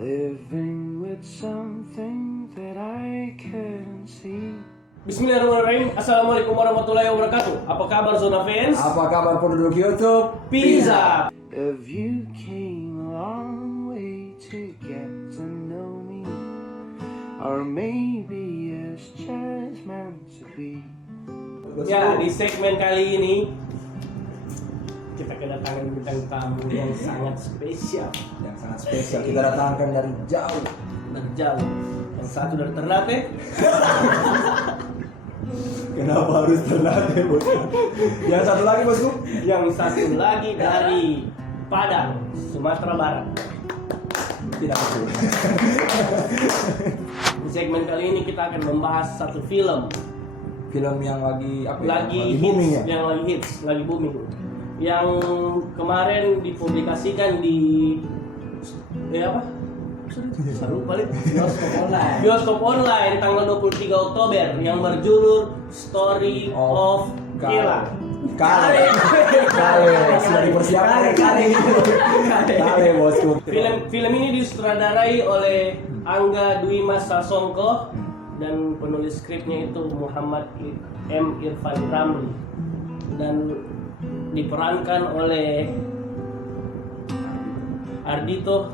living with something that I can't see. Bismillahirrahmanirrahim. Assalamualaikum warahmatullahi wabarakatuh. Apa kabar Zona Fans? Apa kabar penduduk YouTube? Pizza. If you came a long way to get to know me, or maybe it's just meant to be. Ya, di segmen kali ini kita kedatangan bintang tamu yang sangat spesial. Yang sangat spesial kita datangkan dari jauh. Dari jauh. Yang satu dari Ternate. Kenapa harus Ternate, bos? Yang satu lagi, bosku? Yang satu lagi dari Padang, Sumatera Barat. Tidak betul. Di segmen kali ini kita akan membahas satu film. Film yang lagi apa? Lagi hits, booming ya? yang lagi hits, lagi booming. Yang kemarin dipublikasikan di apa? Saya lupa nih. Bioskop online tanggal 23 Oktober yang berjudul Story of Kale. Kale sudah dipersiapkan. Kale, bosku. Film ini disutradarai oleh Angga Dwi Mas Sasongko dan penulis skripnya itu Muhammad M. Irfan Ramli dan diperankan oleh Ardhito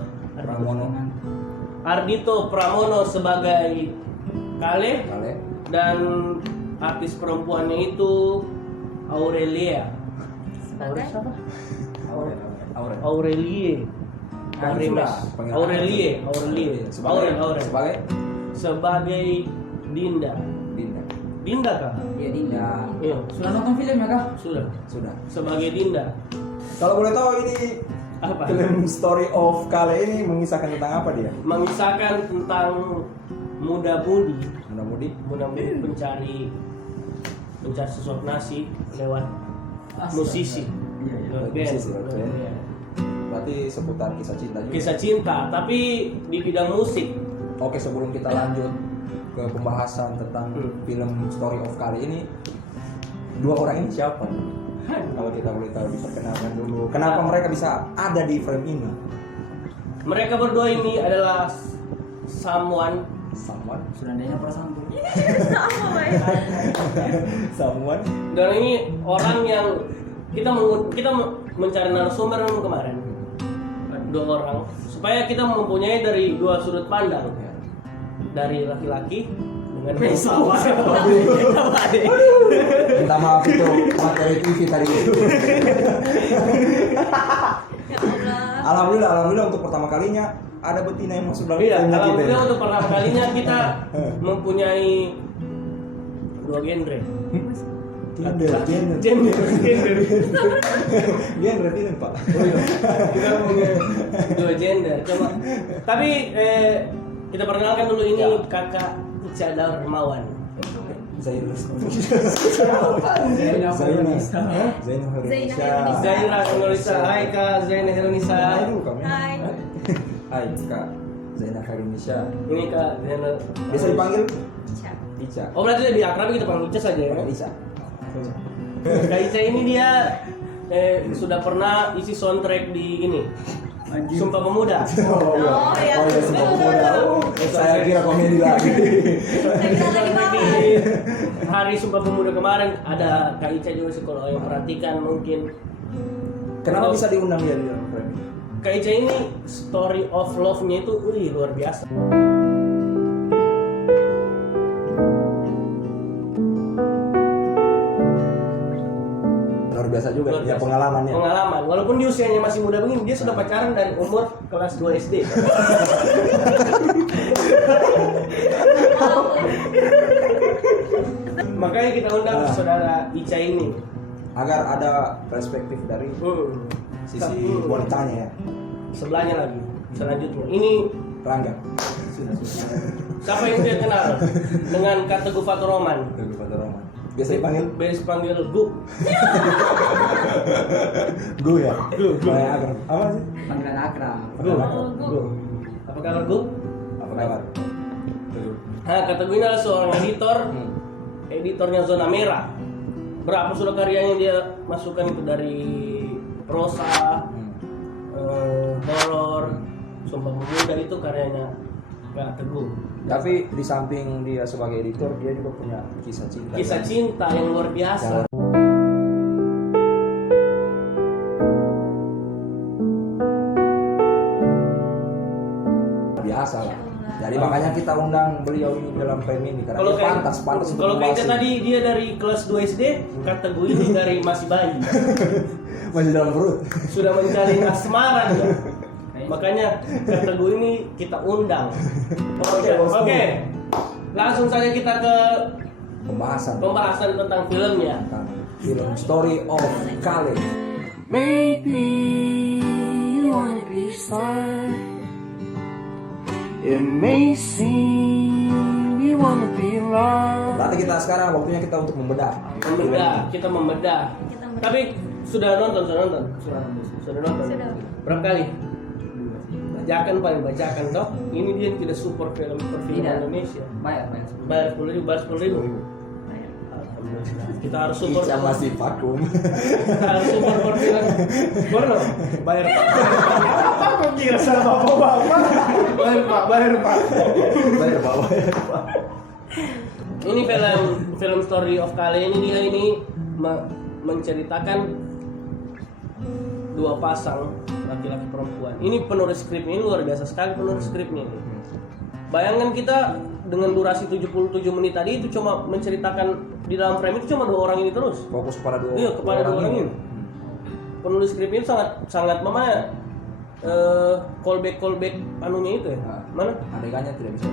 Pramono sebagai Kale dan artis perempuannya itu Aurelia. Aurelie. Sebagai Dinda. Dinda kah? Iya Dinda. Iya. Sudah nonton film ya kah? Sudah. Sebagai Dinda. Kalau boleh tahu ini Apa? film Story of Kale ini mengisahkan tentang apa dia? Mengisahkan tentang muda-mudi mencari sesuap nasi lewat musisi. Lewat band. Iya. Berarti seputar kisah cinta juga. Kisah cinta, tapi di bidang musik. Oke, sebelum kita lanjut ke pembahasan tentang film Story of Kale ini, dua orang ini siapa? Kalau kita boleh tahu, diperkenalkan dulu. Kenapa mereka bisa ada di frame ini? Mereka berdua ini adalah someone. Surandanya perasaan tuh. Someone. Dan ini orang yang kita mencari narasumber kemarin. Dua orang supaya kita mempunyai dari dua sudut pandang. Dari laki-laki dengan perempuan. Minta maaf itu materi TV tadi. Alhamdulillah untuk pertama kalinya ada betina yang masuk dalam Iya, filmnya kita. alhamdulillah untuk pertama kalinya kita mempunyai dua genre. Genre film, Pak. Oh iya. Kita punya dua gender. Coba. Tapi kita perkenalkan dulu ini Kakak Ica Darmawan. Zainul Zainal Herunisa. Hai Kak Zainal Herunisa. Hai. Hai Kak Zainal Herunisa. Ini Kak Zainal. Bisa dipanggil Ica. Oh berarti lebih akrab kita panggil Ica saja ya? Ica. Kak Ica ini dia sudah pernah isi soundtrack di ini Sumpah Pemuda. Oh iya. Sumpah Pemuda. Saya kira komedi lagi. Di hari Sumpah Pemuda kemarin ada Kak Ica juga sih kalau yang perhatikan mungkin. Kenapa bisa diundang dia di dalam frame? Kak Ica ini story of love-nya itu luar biasa. Luar biasa juga Luar ya biasa. pengalamannya. Pengalaman. Walaupun di usianya masih muda begini, dia sudah pacaran dari umur kelas 2 SD. Makanya kita undang saudara Ica ini Agar ada perspektif dari sisi wanitanya ya. Sebelahnya lagi. Selanjutnya ini Rangga. siapa yang dia kenal dengan kata Teguh Fatoroman? Teguh Fatoroman. Biasa dipanggil Panggil Gu. Gu ya. Gu. Kayak akrab. Apa sih? Panggilan akrab. Gu. Apa kabar Gu? Apa kabar? Nah, kata Gu ini adalah seorang editor. Editornya Zona Merah. Berapa sudah karyanya dia masukkan itu dari prosa, horor, Sumpah Pemuda itu karyanya Kak Teguh. Tapi di samping dia sebagai editor, dia juga punya kisah cinta. Kisah cinta yang luar biasa. Biasa lah. Jadi makanya kita undang beliau ini dalam frame ini karena dia pantas untuk kalau kayaknya membahas tadi dia dari kelas 2 SD, Kak Teguh ini dari masih bayi. masih dalam perut. Sudah menjalin asmara dia. Makanya Kak Teguh ini kita undang. Oke. Langsung saja kita ke pembahasan tentang filmnya. Film Story of Kale. Maybe you wanna be star. It may seem you wanna be wrong. Berarti kita sekarang waktunya kita untuk membedah. Kita membedah. Tapi sudah nonton. Sudah nonton. Berapa kali? Bacakan toh. Ini dia tidak support perfilman Indonesia. Bayar. Bayar 10.000. Alhamdulillah. Kita harus support. Kita masih vakum. Kita harus support perfilman porno. Bayar Pak. Aku kira sama bapak. Bayar Pak. Ini film Story of Kale ini dia menceritakan dua pasang laki-laki perempuan. Ini penulis skripnya ini luar biasa sekali penulis skripnya ini. Bayangkan kita dengan durasi 77 menit tadi itu cuma menceritakan di dalam frame itu cuma dua orang ini terus. Fokus kepada dua. Iya, kepada dua orang ini. Penulis skripnya itu sangat callback anunya itu ya. Mana? Adegannya tidak bisa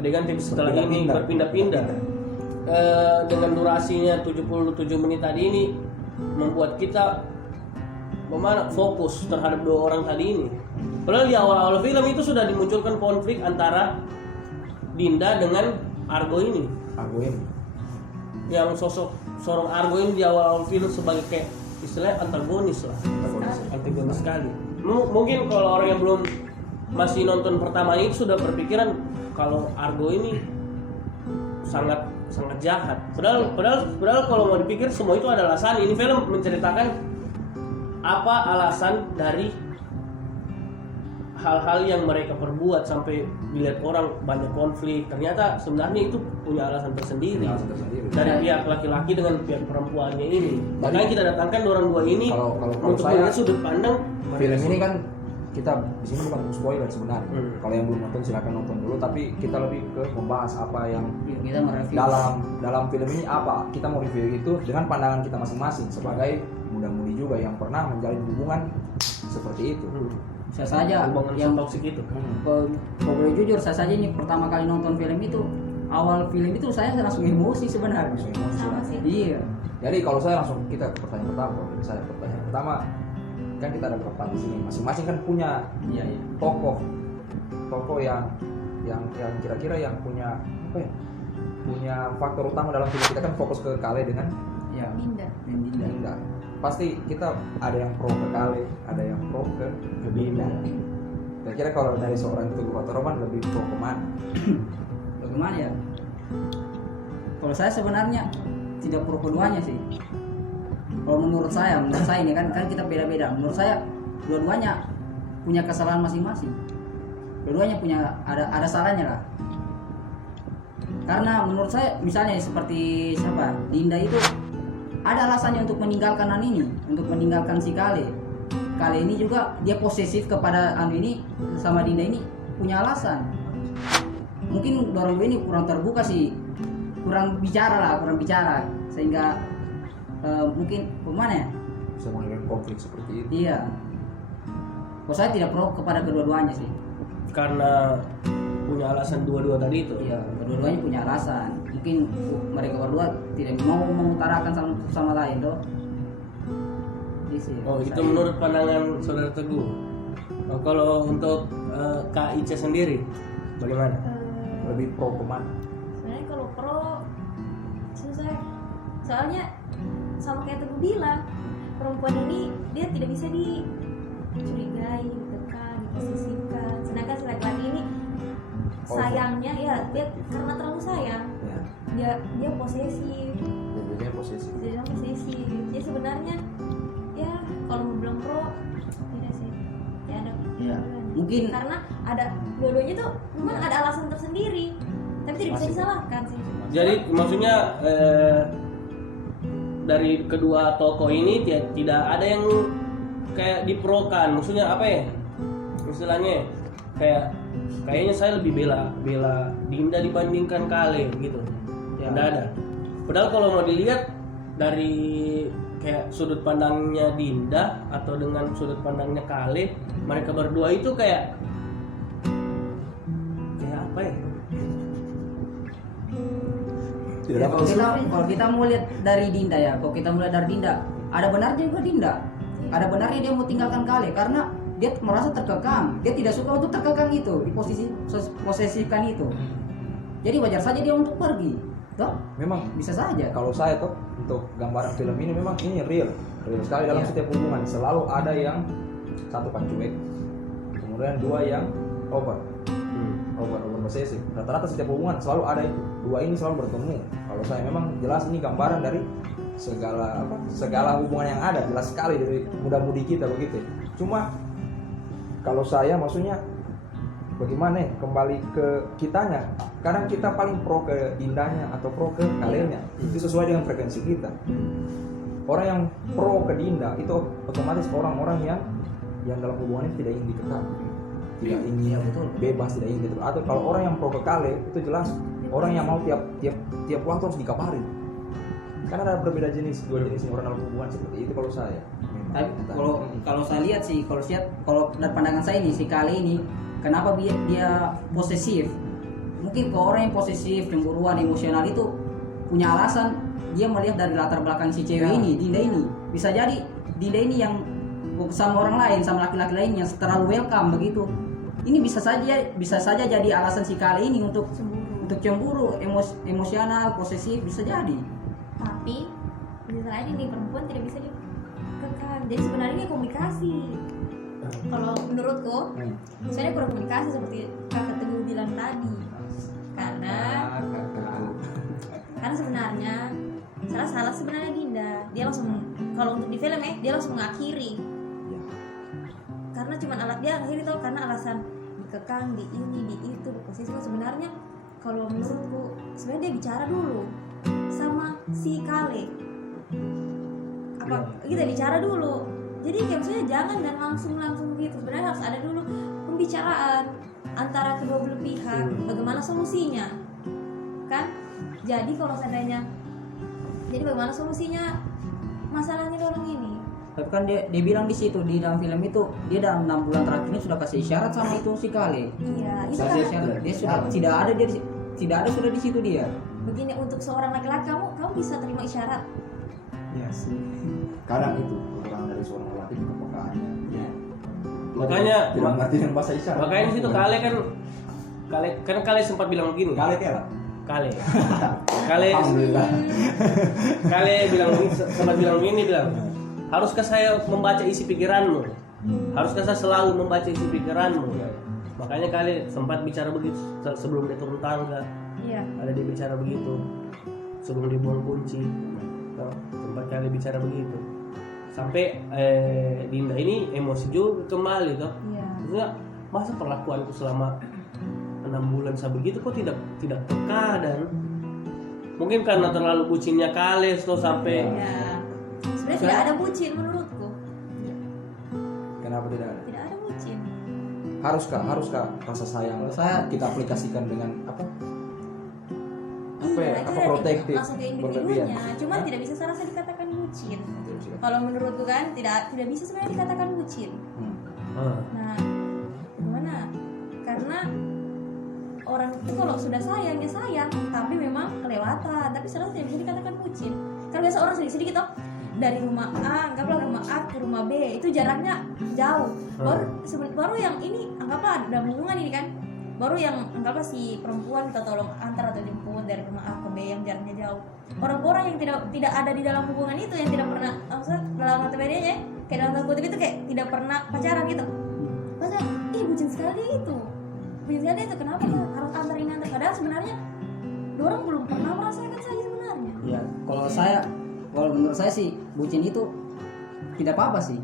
Adegan tipe setelah ini berpindah-pindah. Dengan durasinya 77 menit tadi ini membuat kita fokus terhadap dua orang tadi ini. Padahal di awal-awal film itu sudah dimunculkan konflik antara Dinda dengan Argo ini. Yang seorang Argo ini di awal-awal film sebagai kayak istilahnya antagonis sekali. Mungkin kalau orang yang belum masih nonton pertama ini sudah berpikiran kalau Argo ini sangat jahat. Padahal kalau mau dipikir semua itu ada alasan. Ini film menceritakan apa alasan dari hal-hal yang mereka perbuat sampai dilihat orang banyak konflik. Ternyata sebenarnya itu punya alasan tersendiri. Dari pihak laki-laki dengan pihak perempuannya ini. Makanya kita datangkan orang dua ini untuk melihat sudut pandang. Film ini kan kita di sini bukan untuk spoiler sebenarnya. Kalau yang belum nonton silakan nonton dulu. Tapi kita lebih ke membahas apa yang Kita mau review. dalam film ini apa kita mau review itu dengan pandangan kita masing-masing sebagai muda-mudi juga yang pernah menjalin hubungan seperti itu. Saya saja Hubungan yang toksik itu. kalau boleh jujur, saya saja ini pertama kali nonton film itu, awal film itu saya langsung emosi sebenarnya. Sama sih. Iya. Jadi kalau saya langsung kita ke pertanyaan pertama. Kalau dari saya pertanyaan pertama kan kita ada berapa di sini masing-masing kan punya tokoh yang kira-kira yang punya apa ya? Punya faktor utama dalam film kita kan fokus ke Kale dengan Dinda. Pasti kita ada yang pro ke Kale, ada yang pro ke Dinda. Kira-kira kalau dari seorang Teguh atau Roman lebih pro kemana? Bagaimana ya? Kalau saya sebenarnya tidak pro keduanya sih. Kalau menurut saya ini kan kita beda-beda. Menurut saya dua-duanya punya kesalahan masing-masing. Dua-duanya punya ada salahnya lah. Karena menurut saya misalnya seperti Dinda itu ada alasannya untuk meninggalkan ini, untuk meninggalkan si Kale. Kale ini juga dia posesif kepada ini sama Dinda ini punya alasan. Mungkin orang ini kurang terbuka sih, kurang bicara sehingga mungkin kemana ya? Bisa mengalami konflik seperti itu. Iya. Kalau saya tidak pro kepada kedua-duanya sih. Karena punya alasan dua-dua tadi itu. Iya, kedua-duanya punya alasan. Mungkin mereka berdua tidak mau mengutarakan sama lain toh. Oh, itu menurut pandangan Saudara Teguh. Kalau untuk Kak Ica sendiri bagaimana? Lebih pro kemana? Sebenarnya kalau pro susah. Soalnya sama kayak Teguh bilang, perempuan ini dia tidak bisa dicurigai, ditekan, diposisikan. Sedangkan si laki-laki ini sayangnya ya dia karena terlalu sayang. Dia posesif. Jadinya posesif. Jadi sebenarnya ya kalau mau bilang pro tidak sih. Ya ada. Ya Mungkin karena ada dua-duanya tuh memang ada alasan tersendiri, tapi tidak bisa disalahkan sih. Jadi maksudnya dari kedua tokoh ini tidak ada yang kayak diprokan. Maksudnya apa ya? Istilahnya kayaknya saya lebih bela Dinda dibandingkan Kale gitu. Ya enggak ada. Padahal kalau mau dilihat dari kayak sudut pandangnya Dinda atau dengan sudut pandangnya Kale, mereka berdua itu kayak apa ya? Tidak dapat kalau kita mau lihat dari Dinda ya, kalau kita mulai dari Dinda, ada benarnya juga Dinda. Ada benarnya dia mau tinggalkan Kale karena dia merasa terkekang. Dia tidak suka untuk terkekang itu, di posisi posesifkan itu. Jadi wajar saja dia untuk pergi. Toh? Memang Bisa saja. kalau saya tuh untuk gambaran film ini memang ini real sekali dalam setiap hubungan. Selalu ada yang satu kan cuek, kemudian dua yang over posesif. Rata-rata setiap hubungan selalu ada itu. Dua ini selalu bertemu. Kalau saya memang jelas ini gambaran dari segala hubungan yang ada, jelas sekali dari muda-mudi kita begitu. Cuma kalau saya maksudnya bagaimana kembali ke kitanya, kadang kita paling pro ke Dindanya atau pro ke Kalenya, itu sesuai dengan frekuensi kita. Orang yang pro ke Dinda itu otomatis orang-orang yang dalam hubungan itu tidak ingin dikekang, tidak ingin bebas, tidak ingin gitu. Atau kalau orang yang pro ke Kale itu jelas orang yang mau tiap waktu harus dikabarin. Karena ada berbeda jenis, dua jenis orang dalam hubungan seperti itu kalau saya. Tapi kalau saya lihat sih, kalau dari pandangan saya ini si Kale ini, kenapa dia posesif? Mungkin kalau orang yang posesif, cemburuan, emosional itu punya alasan. Dia melihat dari latar belakang si cewek ini, Dinda ini. Bisa jadi Dinda ini yang sama orang lain, sama laki-laki lain yang terlalu welcome begitu. Ini bisa saja jadi alasan si Kale ini untuk cemburu, emosional, posesif, bisa jadi. Tapi di sisi lain ini perempuan tidak bisa dikekang. Jadi sebenarnya ini komunikasi. Kalau menurutku, sebenarnya kurang komunikasi seperti Kakak Teguh bilang tadi. Karena sebenarnya salah sebenarnya Dinda. Dia langsung, kalau untuk di film dia langsung mengakhiri. Karena cuma dia akhiri tuh karena alasan dikekang, di ini, di itu, di posisi. Sebenarnya kalau menurutku sebenarnya dia bicara dulu sama si Kale. Kita bicara dulu. Jadi kayak maksudnya jangan dan langsung gitu. Sebenarnya harus ada dulu pembicaraan antara kedua belah pihak, bagaimana solusinya, kan? Jadi kalau seandainya, jadi bagaimana solusinya masalahnya orang ini? Tapi kan dia bilang di situ di dalam film itu dia dalam 6 bulan terakhir ini sudah kasih isyarat sama itu si Kale. Iya, itu Kasih kan. isyarat. Dia sudah tidak ada sudah di situ dia. Begini, untuk seorang laki-laki kamu bisa terima isyarat. Iya sih. Kadang itu kekurangan dari seorang lelaki kepekaannya. Iya. Makanya tidak mengerti dengan bahasa isyarat. Makanya di situ Kale sempat bilang begini. Kale Alhamdulillah. Kale sempat bilang begini, haruskah saya membaca isi pikiranmu? Haruskah saya selalu membaca isi pikiranmu? Makanya Kale sempat bicara begitu sebelum dia turun tangga. Iya. Ada dia bicara begitu sebelum dia buang kunci. Sempat Kale bicara begitu. Sampai Dinda ini emosi juga kembali toh. Iya. Maksudnya masa perlakuanku selama 6 bulan begitu kok tidak peka, dan mungkin karena terlalu bucinnya Kale tuh sampai Iya. Sebenarnya tidak ada bucin menurutku. Kenapa tidak ada? Tidak ada bucin. Haruskah rasa sayang kita aplikasikan dengan apa? Iya, itu protektif, langsung ke berlebihan. individunya. Cuman tidak bisa secara dikatakan bucin. Kalau menurutku kan tidak bisa sebenarnya dikatakan bucin. Nah, gimana? Karena orang itu kalau sudah sayang ya sayang, tapi memang kelewatan. Tapi selalu tidak bisa dikatakan bucin. Kan biasa orang sedikit-sedikit toh, dari rumah A, anggaplah rumah A ke rumah B itu jaraknya jauh. Baru yang ini anggaplah ada hubungan ini kan. Baru yang anggaplah si perempuan kita tolong antar atau jemput dari rumah A ke B yang jaraknya jauh. Orang-orang yang tidak ada di dalam hubungan itu, yang tidak pernah, maksudnya dalam notabene-nya kayak dalam tanda kutip itu kayak tidak pernah pacaran gitu. Masa bucin sekali itu. Bucin sekali itu, kenapa ya harus antarin antar? Padahal sebenarnya orang belum pernah merasakan saja sebenarnya. Ya, kalau menurut saya sih bucin itu tidak apa-apa sih.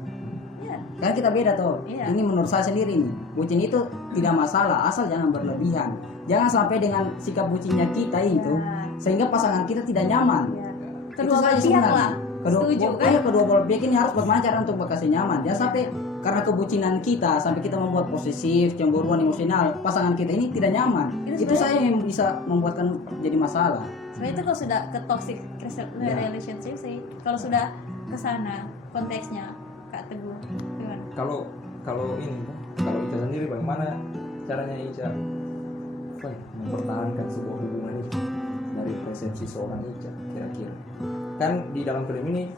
Ya. Kan kita beda tuh. Iya. Ini menurut saya sendiri nih. Bucin itu tidak masalah, asal jangan berlebihan. Jangan sampai dengan sikap bucinnya kita itu Ya. sehingga pasangan kita tidak nyaman. Ya. Itu Kedua saja belah pihak sebenarnya. lah. Setuju kan? Pokoknya kedua belah pihak ini harus bagaimana cara untuk berkasih nyaman. Jangan sampai karena kebucinan kita sampai kita membuat posesif, cemburuan emosional, pasangan kita ini tidak nyaman. Itu Itu saya yang bisa membuatkan jadi masalah. Sebenarnya itu kalau sudah ke toxic relationship sih. Kalau sudah ke sana konteksnya Kak Teguh gimana? Kalau ini kalau Ica sendiri bagaimana caranya Ica mempertahankan sebuah hubungan itu dari persepsi seorang Ica kira-kira? Kan di dalam film ini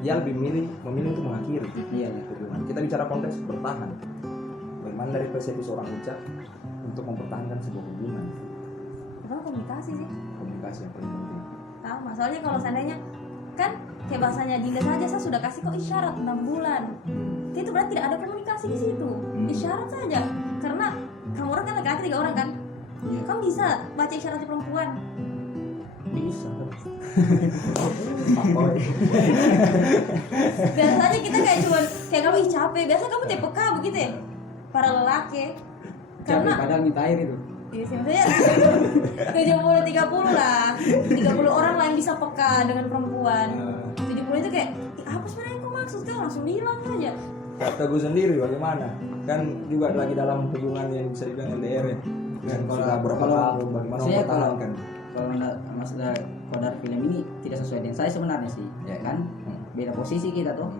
dia lebih memilih untuk mengakhiri hubungan. Kita bicara konteks bertahan. Bagaimana dari persepsi seorang Ica untuk mempertahankan sebuah hubungan? Pertama komunikasi sih. Komunikasi yang paling penting. Sama. Soalnya kalau seandainya kan kayak bahasanya Dinda saja saya sudah kasih kok isyarat 6 bulan. Itu berarti tidak ada komunikasi di situ. Isyarat saja. Karena kamu orang kan laki-laki 3 orang kan. Iya. Kamu bisa baca isyarat perempuan. Bisa. Biasanya kita kayak cuman kayak kamu capek. Biasa kamu TPK begitu ya. Para lelaki. Capek Karena padahal minta air itu. iya sih maksudnya 70-30 lah. 30 orang lah yang bisa peka dengan perempuan. 70 itu kayak apa sebenarnya kok maksud kau langsung bilang aja. Kak Teguh sendiri bagaimana? Kan juga lagi dalam hubungan yang bisa dibilang LDR ya. Dan sudah berapa tahun bagaimana saya mempertahankan? Kalau masalah kodar film ini tidak sesuai dengan saya sebenarnya sih, ya kan? Beda posisi kita tuh.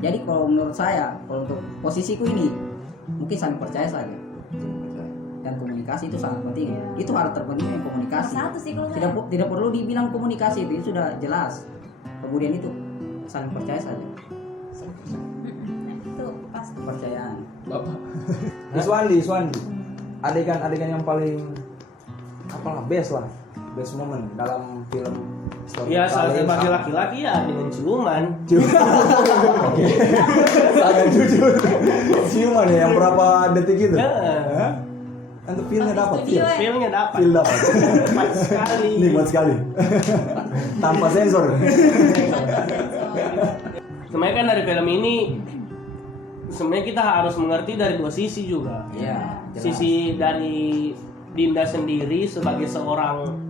Jadi kalau menurut saya, kalau untuk posisiku ini mungkin saling percaya saja. Dan komunikasi itu sangat penting. Itu hal terpenting yang komunikasi. Satu sih kalau saya. Tidak perlu dibilang komunikasi itu sudah jelas. Kemudian itu saling percaya saja. Itu pasti. Kepercayaan. Bapak. Iswandi. Adegan-adegan yang paling best moment dalam film Story Ya, of Kale sebagai sama- laki-laki ya dengan ciuman. Sangat jujur. Ciuman ya yang berapa detik itu? Ya. Hah? Untuk feelnya Pas di dapat studio, feel. Feelnya dapat. Feel dapat. Pas sekali. Nikmat sekali. Tanpa sensor. Sebenarnya kan dari film ini sebenarnya kita harus mengerti dari dua sisi juga. Iya, jelas. Sisi dari Dinda sendiri sebagai seorang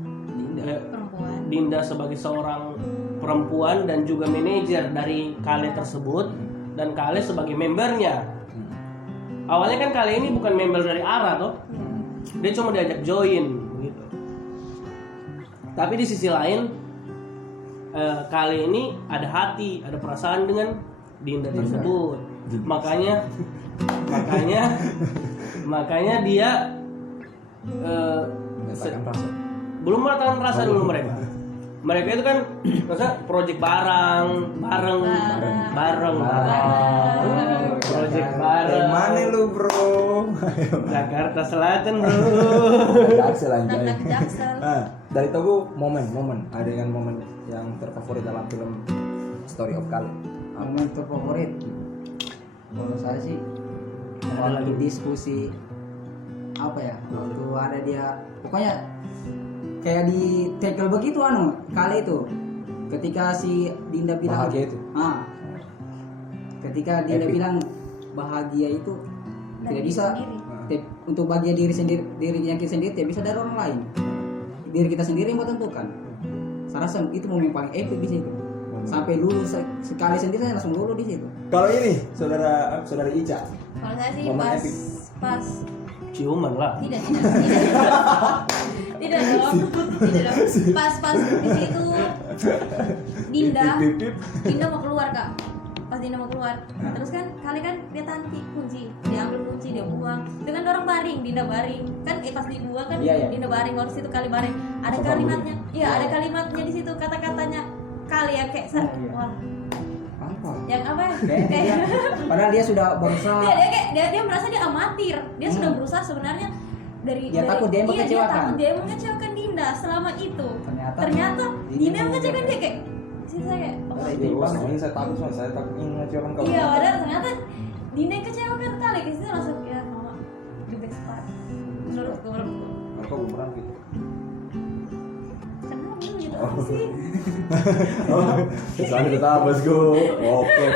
Perempuan. Dinda sebagai seorang perempuan dan juga manajer dari Kale tersebut dan Kale sebagai membernya. Awalnya kan Kale ini bukan member dari Ara toh. Dia cuma diajak join gitu. Tapi di sisi lain Kale ini ada hati, ada perasaan dengan Dinda tersebut. Makanya dia Menyatakan rasa. belum merasakan rasa dulu mereka. Mereka itu kan maksudnya project bareng. Project bareng. Mana lu bro? Jakarta Selatan bro. Jaksel anjay. Anak Jaksel. Dari Teguh momen adegan momen yang terfavorit dalam film Story of Kale. Momen terfavorit kalau saya sih waktu diskusi apa ya, waktu ada dia pokoknya kayak di tackle begitu kali itu ketika si Dinda bilang Bahagia itu. Ketika Dinda Epic. bilang bahagia itu Dari tidak diri bisa sendiri. untuk bahagia diri yang kita sendiri tidak bisa dari orang lain, diri kita sendiri yang menentukan. Saya rasa itu momen paling epic di situ. Sampai lulu sekali sendiri saya langsung lulu di situ. Kalau ini saudara Ica. Kalau saya sih Momen epic. pas Ciuman lah. tidak dong. Pas di situ Dinda mau keluar Kak. Pas Dinda mau keluar, terus kan kali kan dia tanti kunci, dia ambil kunci, dia buang. Dengan orang baring, Dinda baring. Kan pas dibuang kan Iya. Dinda baring, baru situ kali baring. Ada Sopan kalimatnya. Iya, ada kalimatnya di situ kata-katanya kali ya kayak Iya. wah, Apa? yang apa ya? Kayak dia, padahal dia sudah berusaha. Dia merasa dia amatir. Dia sudah berusaha sebenarnya Dia takut dia yang iya, mengecewakan. Dia takut dia yang mengecewakan Dinda selama itu. Dinda Ternyata Dinda yang mengecewakan dia kayak sih saya kayak oh, Itu Ini saya takut ingin ngecewakan kamu. iya padahal ternyata Dinda yang kecewakan kali ke situ langsung ya mama the best part menurutku. Mereka beneran gitu. Kenapa gitu apa sih? Kesannya tetap bosku. Oke.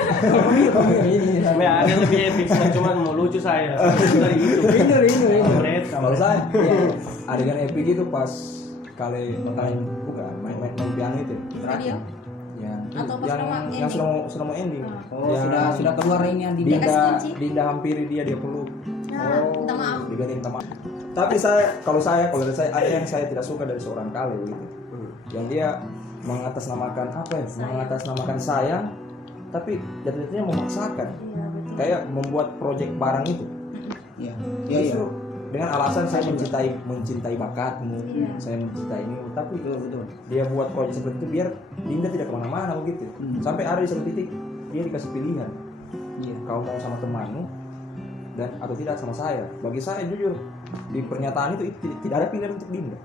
Ini Sampai ada lebih epic, saya cuma mau lucu saya. Dari itu. ini. Kampret, Kalau kampret. saya adegan epic itu pas kali main piano itu. Video. Ya. Atau pas yang mau yang ending? sudah mau ending. Oh, Yang sudah keluar ini yang Dia kasih kunci. Dinda hampiri dia peluk. Nah, minta maaf. Diganti minta maaf. Tapi kalau dari saya ada yang saya tidak suka dari seorang Kale gitu. Yang dia mengatasnamakan apa ya? Sayang. Mengatasnamakan sayang, tapi jatuh-jatuhnya memaksakan. Iya, betul. Kayak membuat proyek barang itu. Iya. Justru dengan alasan saya mencintai bakatmu, Iya. saya mencintai ini, tapi betul dia buat proyek seperti itu biar Dinda tidak kemana-mana begitu. Sampai ada di satu titik dia dikasih pilihan, Iya. kau mau sama temanmu dan atau tidak sama saya. Bagi saya jujur di pernyataan itu tidak ada pilihan untuk Dinda.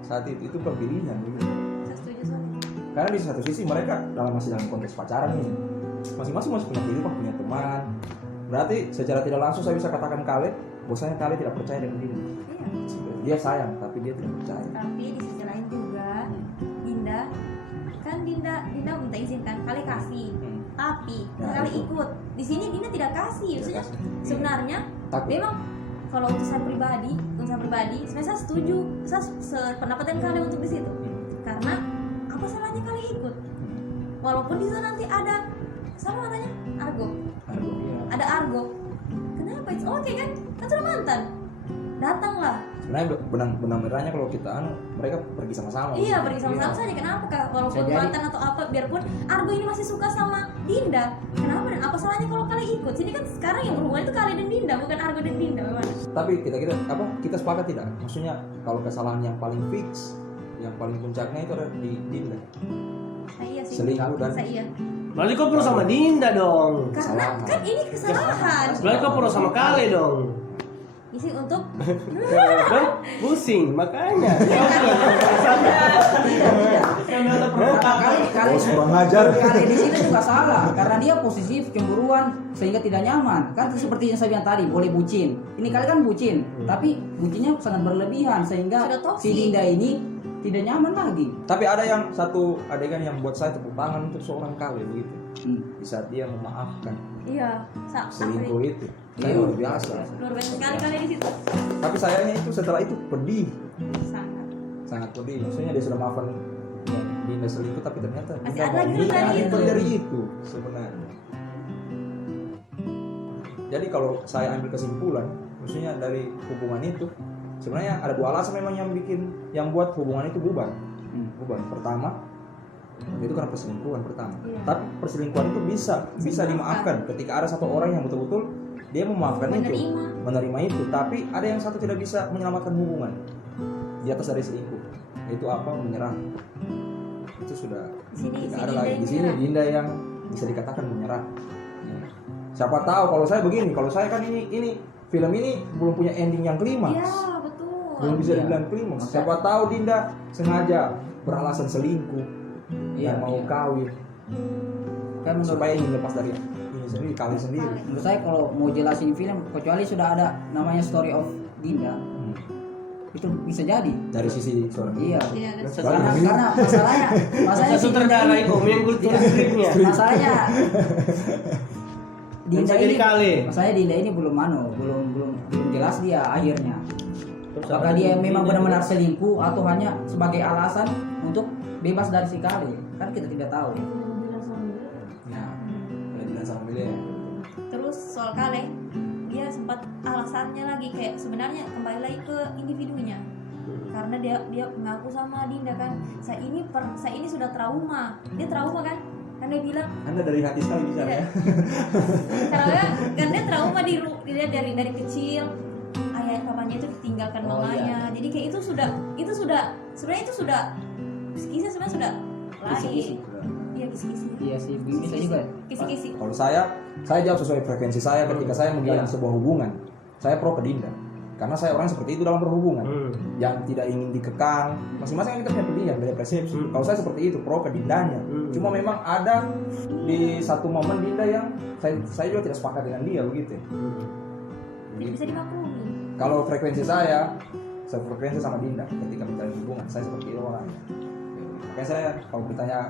Saat itu bukan pilihan gitu. Saya setuju soalnya. Karena di satu sisi mereka masih dalam konteks pacaran ini, masing-masing masih punya kehidupan, punya teman. Berarti secara tidak langsung saya bisa katakan Kale, bahwasanya Kale tidak percaya dengan Dinda. Iya. Dia sayang tapi dia tidak percaya. Tapi di sisi lain juga Dinda minta izin kan, kali kasih. Tapi Ya, kali itu. ikut. Di sini Dinda tidak kasih. Maksudnya sebenarnya Takut. memang kalau untuk saya pribadi, sebenarnya saya setuju. Saya sependapat dengan kalian untuk di situ. Karena apa salahnya kali ikut? Walaupun di sana nanti ada sama katanya argo. Aduh, iya. Ada argo. Kenapa? It's okay kan? Kan sudah mantan. Datanglah. Sebenarnya benang-benangnya kalau kita mereka pergi sama-sama. Iya, pergi sama-sama saja. Kenapa kak? Walaupun Bisa jadi. mantan atau apa, biarpun Argo ini masih suka sama Dinda. Kenapa dan apa salahnya kalau kalian ikut? Sini kan sekarang yang berhubungan itu kalian dan Dinda, bukan Argo dan Dinda. Bagaimana? Tapi kita sepakat tidak? Maksudnya kalau kesalahan yang paling fix, yang paling puncaknya itu ada di Dinda. Iya sih. Selingkuh dan Iya. Berarti kau perlu sama Dinda dong. Karena Kesalahan. kan ini kesalahan. Berarti kau perlu sama Kale dong. Isi untuk Kan pusing makanya. Kali kurang ajar. Kali di situ juga salah karena dia posesif, cemburuan sehingga tidak nyaman. Kan seperti yang saya bilang tadi, boleh bucin. Ini kali kan bucin, tapi bucinnya sangat berlebihan sehingga Sudah toksik. si Dinda ini tidak nyaman lagi. Tapi ada yang satu adegan yang buat saya tepuk tangan untuk seorang Kale begitu. Hmm. Di saat dia memaafkan iya, selingkuh itu. Iya. Luar biasa. luar biasa sekali kalian di situ. Tapi sayangnya itu setelah itu pedih, Sangat. pedih. Maksudnya dia sudah maafkan Dinda selingkuh, tapi ternyata Masih Dinda ada mau lagi nikah dari itu. dari itu sebenarnya. Jadi kalau saya ambil kesimpulan, maksudnya dari hubungan itu sebenarnya ada dua alasan memang yang buat hubungan itu bubar. Bubar. Pertama itu karena perselingkuhan pertama. Iya. Tapi perselingkuhan itu bisa dimaafkan ketika ada satu orang yang betul-betul dia memaafkan itu, menerima itu. Tapi ada yang satu tidak bisa menyelamatkan hubungan di atas dari selingkuh. Itu apa? Menyerah. Itu sudah Di sini tidak si ada Dinda lagi yang di sini menyerah. Dinda yang bisa dikatakan menyerah. Siapa tahu kalau saya begini, kalau saya kan ini film ini belum punya ending yang klimaks. Iya, betul. Belum bisa Iya. dibilang klimaks. Siapa tahu Dinda sengaja beralasan selingkuh Iya, dan mau iya. kawin Kan menurut supaya ingin lepas dari ini sendiri, kali sendiri. menurut saya kalau mau jelasin film kecuali sudah ada namanya story of Dinda itu bisa jadi. Dari sisi seorang Iya. Iya, dan Karena masalahnya Saya si sutradara Dinda itu yang tulis skripnya. masalahnya Dinda Bisa jadi ini Kale. masalahnya Dinda ini belum jelas dia akhirnya. Apakah dia memang benar-benar selingkuh atau hanya sebagai alasan untuk bebas dari si Kale? Kan kita tidak tahu. Nah, Dinda sama Milea. Terus soal Kale, dia sempat alasannya lagi kayak sebenarnya kembali lagi ke individunya. Karena dia mengaku sama Dinda kan, saya ini sudah trauma. Dia trauma kan? Kan dia bilang Anda dari hati sekali bicara ya. karena kan dia trauma dilihat dari kecil ayah papanya itu ditinggalkan Oh, mamanya. Jadi kayak itu sudah sebenarnya itu sudah kisi-kisi sebenarnya sudah Kisi-kisi. lain. Iya kisi-kisi. Iya sih, bisa juga. Kisi-kisi. Kalau saya jawab sesuai frekuensi saya ketika saya menjalani sebuah hubungan. Saya pro ke Dinda. Karena saya orang seperti itu dalam berhubungan. Yang tidak ingin dikekang. Masing-masing kita punya pilihan, beda persepsi. Kalau saya seperti itu, pro ke Dindanya. Cuma memang ada di satu momen Dinda yang saya juga tidak sepakat dengan dia begitu. Tidak bisa dimaklumi. Kalau frekuensi saya frekuensi sama Dinda ketika menjalin hubungan, saya seperti itu orangnya. Makanya saya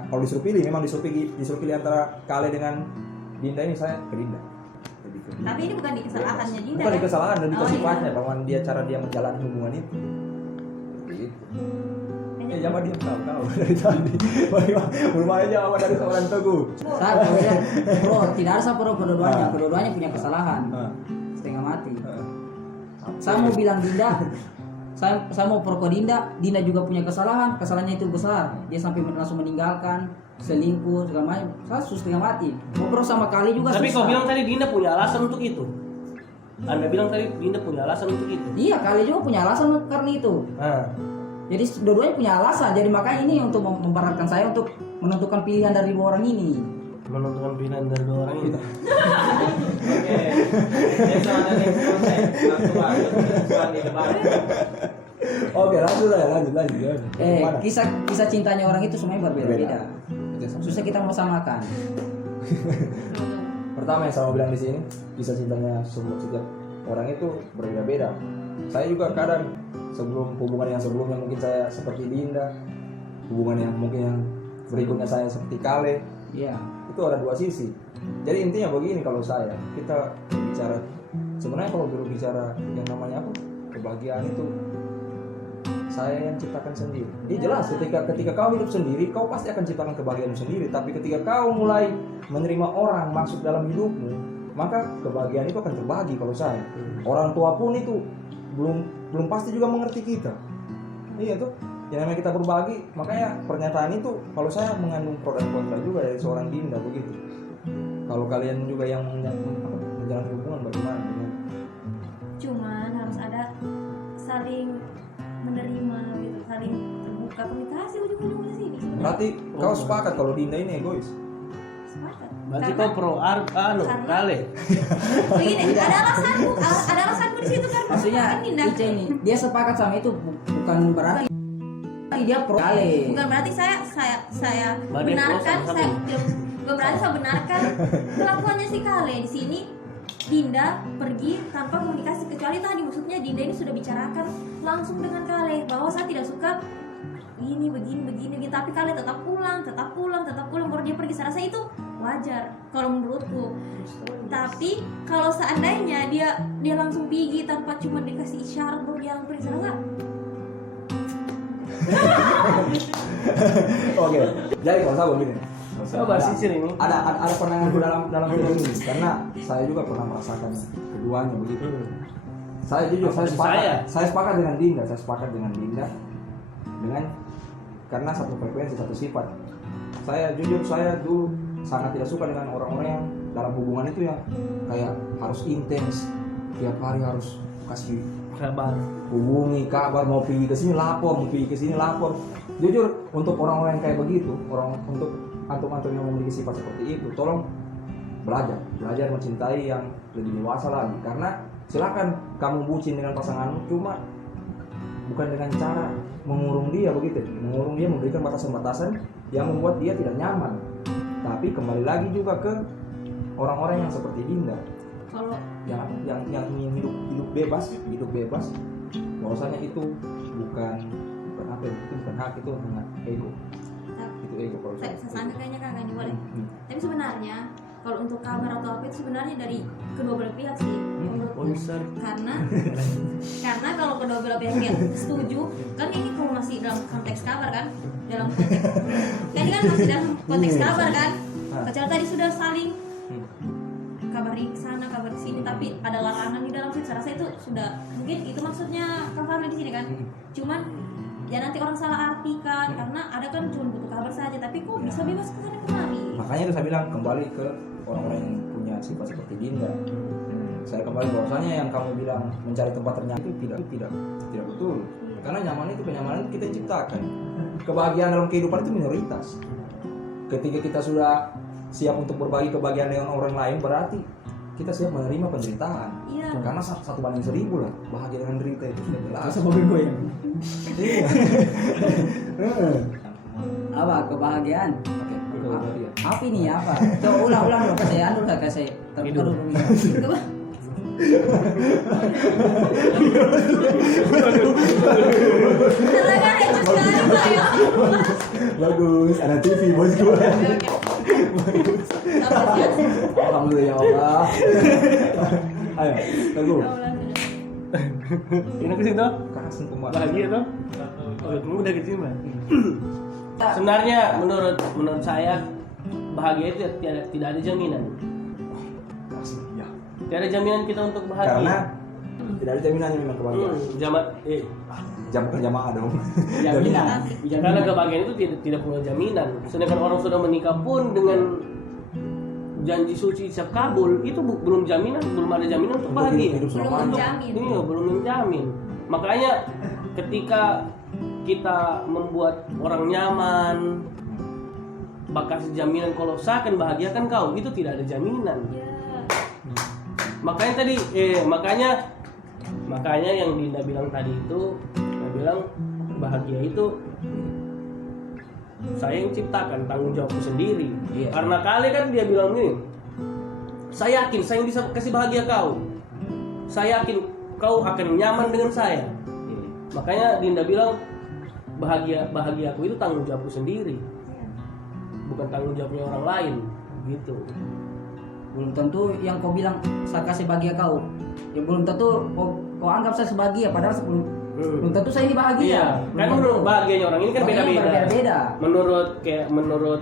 kalau disuruh pilih, memang disuruh pilih antara Kale dengan Dinda ini, saya ke Dinda. Lebih ke Dinda. Tapi ini bukan di kesalahannya Dinda. Bukan di kan? kesalahan, lebih ke Oh, sifatnya, iya. bagaimana dia cara dia menjalani hubungan itu. Gitu. Jangan diam kau dari tadi. Belum ada jawaban dari seorang Teguh. Saya bilang, bro, tidak ada pro kedua-duanya. Kedua-duanya punya kesalahan. Setengah mati. Saya mau bilang Dinda, saya mau pro ke Dinda. Dinda juga punya kesalahan. Kesalahannya itu besar. Dia sampai langsung meninggalkan, selingkuh segala macam. Saya setengah mati. Ngobrol sama Kali juga. Tapi susah. kau bilang tadi Dinda punya alasan untuk itu. Anda bilang tadi Dinda punya alasan untuk itu. Iya, Kali juga punya alasan karena itu. Nah, Jadi dua-duanya punya alasan. Jadi makanya ini untuk memperatkan saya untuk menentukan pilihan dari dua orang ini. menentukan pilihan dari dua orang itu. Oke. Itu ada nih selesai. Langsung aja di depan. Oke, lanjut. Gimana? Kisah cintanya orang itu semuanya berbeda-beda. Berbeda. Susah kita mau samakan. Pertama yang saya mau bilang di sini, kisah cintanya setiap orang itu berbeda-beda. Saya juga kadang sebelum hubungan yang sebelumnya mungkin saya seperti Dinda, hubungan yang mungkin yang berikutnya saya seperti Kale. Iya. Itu ada dua sisi. Jadi intinya begini, kalau kita bicara, sebenarnya kalau berbicara yang namanya apa, kebahagiaan itu saya yang ciptakan sendiri. Jelas ketika kau hidup sendiri, kau pasti akan ciptakan kebahagiaanmu sendiri. Tapi ketika kau mulai menerima orang masuk dalam hidupmu, maka kebahagiaan itu akan terbagi. Kalau saya, orang tua pun itu belum pasti juga mengerti kita. Iya tuh, yang namanya kita berbagi. Makanya pernyataan itu kalau saya mengandung pro dan kontra juga dari seorang Dinda begitu. Kalau kalian juga yang menjalani hubungan bagaimana? Cuman harus ada saling menerima gitu, saling terbuka, komunikasi ujung-ujungnya sih. Berarti kau sepakat kalau Dinda ini egois? Sepakat. Berarti Karena- kau pro Kale. Begini, ada alasanku di situ kan. Maksudnya Kan Dinda. Ica ini dia sepakat sama itu bukan berarti dia pro Kale. Bukan berarti saya Berarti benarkan, pro sama-sama. saya bukan berarti saya benarkan kelakuannya si Kale di sini. Dinda pergi tanpa komunikasi, kecuali tadi maksudnya Dinda ini sudah bicarakan langsung dengan Kale bahwa saya tidak suka ini begini, tapi Kale tetap pulang baru dia pergi. Saya rasa itu wajar kalau menurutku. Tapi kalau seandainya dia langsung pergi tanpa cuma dikasih isyarat baru dia langsung pergi, saya rasa Oke. Jadi kalau saya begini. Coba sisir ini. Ada pandanganku dalam film ini, karena saya juga pernah merasakan keduanya begitu. Saya jujur, saya sepakat dengan Dinda dengan karena satu frekuensi, satu sifat. Saya jujur, saya dulu sangat tidak suka dengan orang-orang yang dalam hubungan itu yang kayak harus intens, tiap hari harus kasih Kabar. hubungi, kabar, mau pergi ke sini lapor. Jujur, untuk orang-orang yang kayak begitu, untuk antum-antum yang memiliki sifat seperti itu, tolong belajar mencintai yang lebih dewasa lagi. Karena silakan kamu bucin dengan pasanganmu, cuma bukan dengan cara mengurung dia begitu, memberikan batasan-batasan yang membuat dia tidak nyaman. Tapi kembali lagi juga ke orang-orang yang seperti Dinda, kalau yang ingin hidup bebas, bahwasanya itu bukan apa, itu bukan hak, itu hanya ego. Itu ego kalau saya sangka kayaknya kakak ini boleh. Tapi sebenarnya kalau untuk kabar atau apa itu sebenarnya dari kedua belah pihak sih menurutku. Konser. Karena kalau kedua belah pihak yang setuju kan, ini kalau masih dalam konteks kabar kan, dalam konteks ini kan masih dalam konteks kabar kan, kecuali tadi sudah saling kabar di sana kabar di sini, tapi ada larangan di dalam situ. Saya rasa itu sudah mungkin itu maksudnya Kang Fahmi di sini kan. Cuman ya nanti orang salah artikan, karena ada kan cuma butuh kabar saja, tapi kok bisa bebas ke sana kemari. Makanya itu saya bilang kembali ke orang-orang yang punya sifat seperti Dinda. Saya kembali bahwasanya yang kamu bilang mencari tempat ternyaman itu tidak betul. Karena nyaman itu, kenyamanan itu kita ciptakan. Kebahagiaan dalam kehidupan itu minoritas. Ketika kita sudah siap untuk berbagi kebahagiaan dengan orang lain, berarti kita siap menerima penderitaan. Iya. Karena 1:1000 lah bahagia dengan derita itu sudah jelas. Masa mobil gue ya? Iya. Apa kebahagiaan? Oke, kebahagiaan. Apa ini apa? Coba ulang dulu, saya kasih Tidur. Coba. Silakan Ecu sekali Pak ya. Bagus, ada TV bosku. Oke. Sabar ya. Alhamdulillah ya Allah. Ayo, tunggu. Ya Allah, sudah. Ini ke situ Kasih pembahasan. bahagia tuh. Oh, kamu udah ke sini, Mbak. Sebenarnya menurut saya bahagia itu tidak ada jaminan. Kasih, ya. Tidak ada jaminan kita untuk bahagia. Karena tidak ada jaminannya memang kebahagiaan. Bukan jamaah dong. Jaminan. Karena kebahagiaan itu tidak punya jaminan. Sedangkan orang sudah menikah pun dengan janji suci siap kabul itu belum jaminan, belum ada jaminan untuk bahagia. Hidup Belum selama menjamin. Iya, belum menjamin. Makanya ketika kita membuat orang nyaman, bakal jaminan kalau seakan bahagiakan kau, itu tidak ada jaminan. Ya. Makanya yang Dinda bilang tadi itu, dia bilang bahagia itu saya yang ciptakan, tanggung jawabku sendiri. Iya. Karena kali kan dia bilang gini, saya yakin saya yang bisa kasih bahagia kau. Saya yakin kau akan nyaman dengan saya. Makanya Dinda bilang bahagiaku itu tanggung jawabku sendiri, bukan tanggung jawabnya orang lain, gitu. Belum tentu yang kau bilang saya kasih bahagia kau, ya belum tentu kau anggap saya sebahagia, padahal belum tentu saya ini bahagia. Iya, kan menurut bahagianya orang ini kan Bahagianya beda-beda. berbeda-beda. Menurut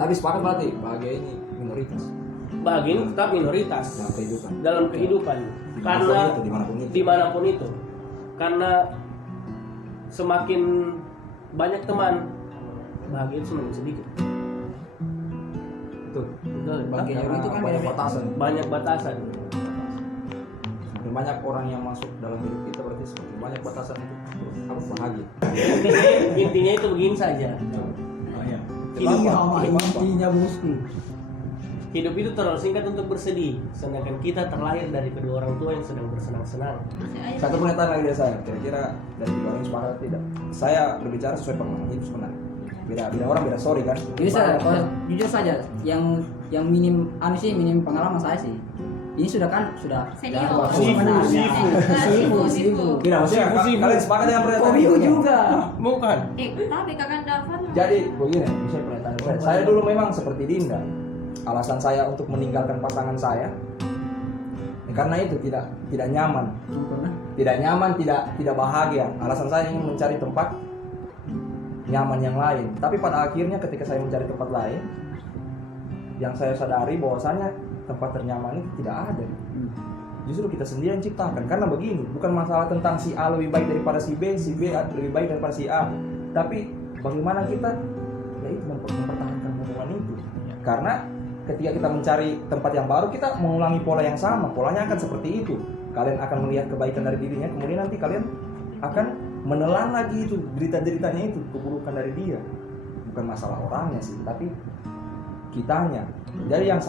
Tapi sepakat berarti bahagia ini minoritas bahagia ini tetap minoritas dalam kehidupan. karena Dimanapun itu. dimanapun itu. Karena semakin banyak teman, bahagia itu semakin sedikit. Betul. Betul. Bahagia Karena itu kan banyak beda-beda. batasan. Banyak batasan. Semakin banyak orang yang masuk dalam hidup kita berarti semakin banyak batasan untuk apa bahagia. Intinya itu begini saja. Intinya bosku. Hidup itu terlalu singkat untuk bersedih, sedangkan kita terlahir dari kedua orang tua yang sedang bersenang-senang. Satu pernyataan lagi dari saya, kira-kira dari tiga orang sepakat tidak? Saya berbicara sesuai pengalaman hidup sebenarnya. Beda orang beda sorry kan. Bisa, kalau jujur saja, yang minim pengalaman saya sih. Ini sudah Senior. Sifu. Tidak maksudnya kalian sepakat dengan pernyataan Komiku itu? juga. Bukan. Tapi kakak Davan. Jadi begini, misalnya pernyataan saya dulu memang seperti Dinda. Alasan saya untuk meninggalkan pasangan saya ya karena itu tidak nyaman, tidak bahagia. Alasan saya ingin mencari tempat nyaman yang lain. Tapi pada akhirnya ketika saya mencari tempat lain, yang saya sadari bahwasanya tempat ternyaman itu tidak ada. Justru kita sendiri yang ciptakan. Karena begini, bukan masalah tentang si A lebih baik daripada si B lebih baik daripada si A. Tapi bagaimana kita yaitu mempertahankan hubungan itu. Karena ketika kita mencari tempat yang baru, kita mengulangi pola yang sama. Polanya akan seperti itu. Kalian akan melihat kebaikan dari dirinya, kemudian nanti kalian akan menelan lagi itu derita-deritanya itu, keburukan dari dia. Bukan masalah orangnya sih, tapi kitanya. Jadi yang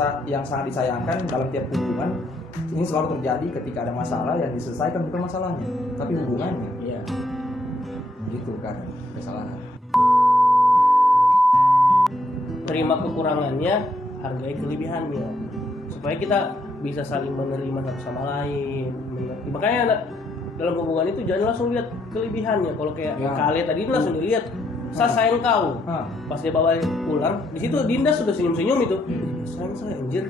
sangat disayangkan dalam tiap hubungan ini selalu terjadi ketika ada masalah yang diselesaikan bukan masalahnya, tapi hubungannya. Iya. Gitu kan kesalahan. Terima kekurangannya, hargai kelebihannya, supaya kita bisa saling menerima satu sama lain. Makanya dalam hubungan itu jangan langsung lihat kelebihannya. Kalau kayak Ya. kalian tadi langsung dilihat, saya sayang kau. Pas dia bawa pulang, di situ Dinda sudah senyum-senyum itu. Sayang saya anjir.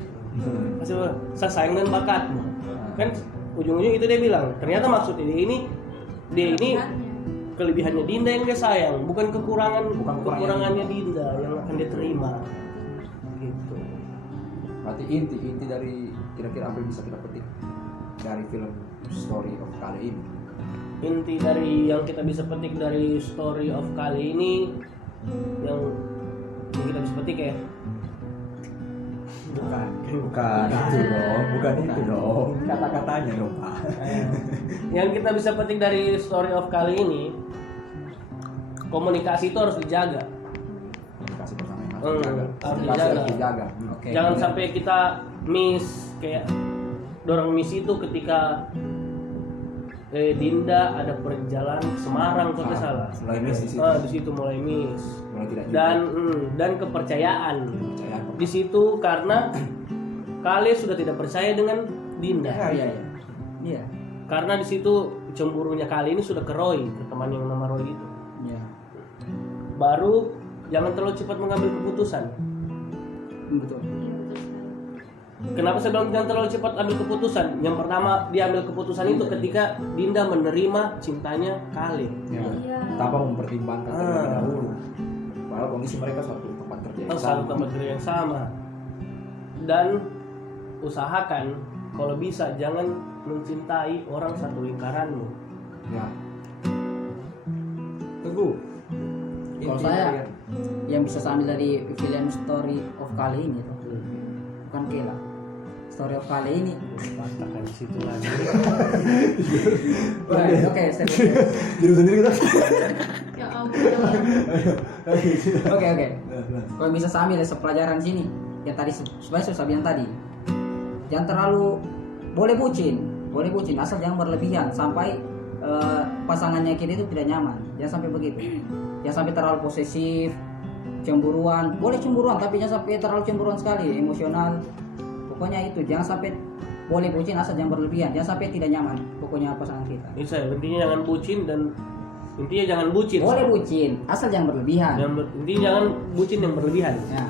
Pas dia bilang, saya sayang dan bakatmu. Kan ujung-ujung itu dia bilang. Ternyata maksudnya dia ini kelebihannya Dinda yang dia sayang, bukan kekurangannya Dinda yang akan dia terima. Gitu. Berarti inti dari kira-kira apa yang bisa kita petik dari film Story of kali ini? Inti dari yang kita bisa petik dari Story of kali ini, yang kita bisa petik ya, Bukan itu dong. Kata-katanya dong, Pak. yang kita bisa petik dari Story of kali ini, komunikasi itu harus dijaga. Komunikasi pertama yang harus Harus dijaga. Oke. Jangan sampai kita miss, kayak dorong miss itu ketika Dinda ada perjalanan ke Semarang kalau tidak salah. Mulai miss di situ. Di situ mulai miss. Mulai tidak Dan kepercayaan percaya. di situ karena kalian sudah tidak percaya dengan Dinda. Iya. Iya. Karena di situ cemburunya kali ini sudah ke Roy, ke teman yang nama Roy itu. Iya. Baru jangan terlalu cepat mengambil keputusan. Betul. Iya, betul sekali. Kenapa saya bilang jangan terlalu cepat ambil keputusan? Yang pertama dia ambil keputusan itu ketika Dinda menerima cintanya Kale. Ya. Iya. Tanpa mempertimbangkan terlebih dahulu. Padahal kondisi mereka satu tempat kerja yang Satu sama. tempat kerja yang sama. Dan usahakan kalau bisa jangan mencintai orang satu lingkaranmu. Ya. Teguh. Kalau Intinya saya ya. yang bisa saya ambil dari film Story of Kale ini tuh, bukan Kela. Story of Kale ini. Patahkan di situ lagi. Oke, serius. Jadi sendiri kita. Ya ampun. Oke. Kalau bisa saya ambil pelajaran sini, yang tadi sebenarnya saya bilang tadi, jangan terlalu boleh bucin asal jangan berlebihan sampai pasangannya kita itu tidak nyaman. Jangan sampai begitu. Jangan sampai terlalu posesif, cemburuan. Boleh cemburuan tapi jangan sampai terlalu cemburuan sekali, emosional. Pokoknya itu jangan sampai boleh bucin asal jangan berlebihan. Jangan sampai tidak nyaman pokoknya pasangan kita. Bisa, intinya jangan bucin dan intinya jangan bucin. Boleh bucin asal jangan berlebihan. Intinya jangan bucin yang berlebihan. Ya.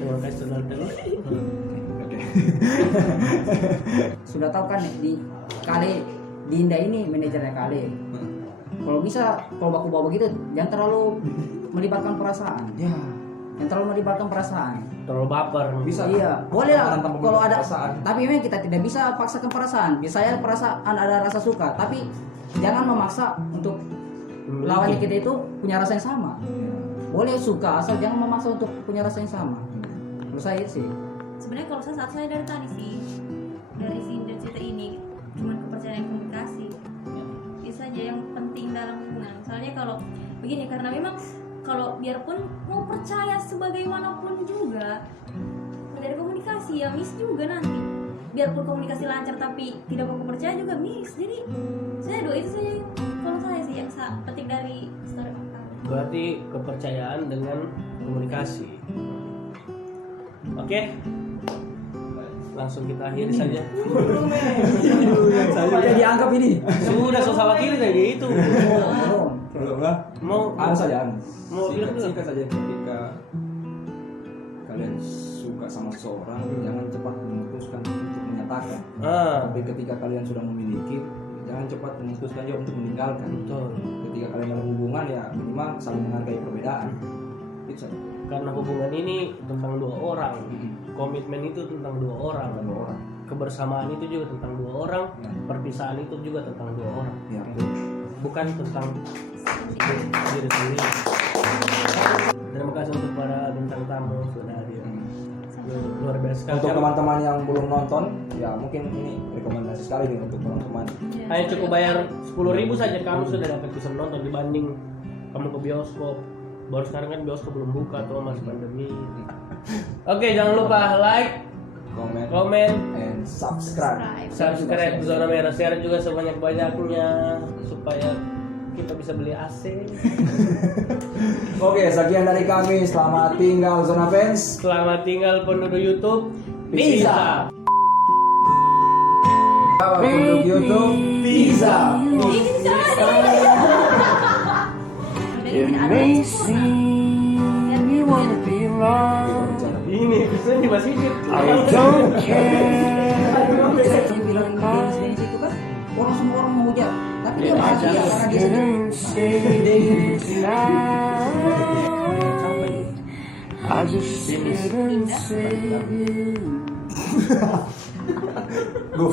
Terima kasih saudara. Sudah tahu kan di Kale Dinda ini manajernya Kale. Kalau bisa kalau baku bawa begitu jangan terlalu melibatkan perasaan. Ya. Yang terlalu melibatkan perasaan. Terlalu baper. Bisa. Iya, boleh lah Tanpa kalau ada perasaan. tapi memang kita tidak bisa paksakan perasaan. Biasanya perasaan ada rasa suka, tapi jangan memaksa untuk lawannya kita itu punya rasa yang sama. Boleh suka asal jangan memaksa untuk punya rasa yang sama. Menurut saya sih. Sebenarnya kalau saat saya dari tadi sih, dari scene dan cerita ini cuman kepercayaan komunikasi. Bisa aja yang penting dalam hubungan. Misalnya kalau begini, karena memang kalau biarpun mau percaya sebagaimanapun juga dari komunikasi ya miss juga nanti. Biarpun komunikasi lancar tapi tidak mau percaya juga miss. Jadi saya doa itu saja kalau saya sih yang petik dari story of Kale. Berarti kepercayaan dengan komunikasi. Oke. Langsung kita akhiri saja. Saya dianggap ini. Sudah sosok wakil kayak gitu. belum lah. Mau Saja. Mau bilang dulu. Singkat saja ketika kalian suka sama seseorang, jangan cepat memutuskan untuk menyatakan. Tapi ketika kalian sudah memiliki, jangan cepat memutuskan juga untuk meninggalkan. Betul. Ketika kalian dalam hubungan ya minimal saling menghargai perbedaan. Itu saja. Karena hubungan ini tentang dua orang. Komitmen itu tentang dua orang. Dua orang. Kebersamaan itu juga tentang dua orang. Ya. Perpisahan itu juga tentang dua orang. Ya. Bukan tentang diri sendiri. Terima kasih untuk para bintang tamu sudah hadir. Luar biasa sekali. Untuk teman-teman yang belum nonton, ya mungkin ini rekomendasi sekali nih untuk teman-teman. Hanya cukup bayar 10.000 saja kamu sudah dapat bisa menonton dibanding kamu ke bioskop. Baru sekarang kan bioskop belum buka atau masih pandemi. Oke, jangan lupa like, komen, and subscribe. subscribe Zona Merah, share juga sebanyak-banyaknya supaya kita bisa beli AC. Oke, sekian dari kami. Selamat tinggal Zona Fans. Selamat tinggal penduduk YouTube. Pizza. Penduduk YouTube Pizza. It may seem you wanna be wrong. Ini Kristen masih I don't care. Dia bilang ini situ kan orang semua orang menghujat, tapi dia bahagia karena dia sendiri. Didn't say tonight. I just didn't say. Go.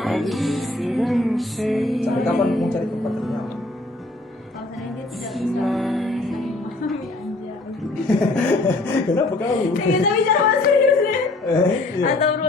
I just didn't say. Sampai kapan mau cari tempat kerja? Kalau saya dia tidak bisa memahami anjay. Kenapa kamu? Kita bicara bahasa serius deh. Atau